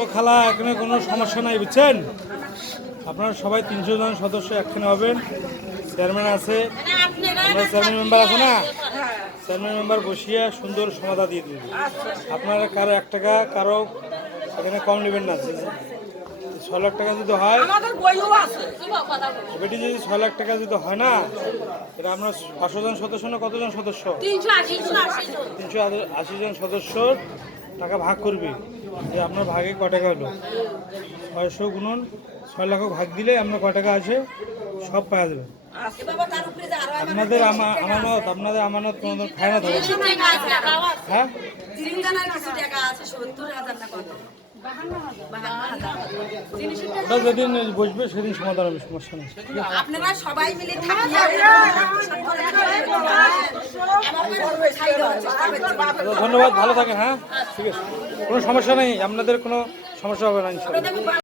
ও খালা এখানে কোনো সমস্যা নাই বুঝছেন। আপনারা সবাই 300 জন সদস্য একখানে হবেন। চেয়ারম্যান আছে, আমরা চেয়ারম্যান মেম্বার আছে না, চেয়ারম্যান মেম্বার বসিয়ে সুন্দর সমাধা দিয়ে দিবেন। আপনারা কারো 1 টাকা কারো এখানে কম নেবেন না। 6 লাখ টাকা যদি হয়, এটি যদি 6 লাখ টাকা যদি হয় না, এটা আমরা 500 জন সদস্য না কতজন সদস্য, 380 জন সদস্যর টাকা ভাগ করবে। যে আপনার ভাগে ক টাকা হলো 600 গুণন 6 লাখ ভাগ দিলে আমরা ক টাকা আছে সব পাওয়া যাবে। আপনাদের আমানত কোনো খায় না থাকে। হ্যাঁ ওটা যেদিন বসবে সেদিন সমাধান হবে, সমস্যা নেই। আপনারা সবাই মিলে ধন্যবাদ, ভালো থাকে। হ্যাঁ ঠিক আছে, কোনো সমস্যা নেই, আপনাদের কোনো সমস্যা হবে না ইনশাআল্লাহ।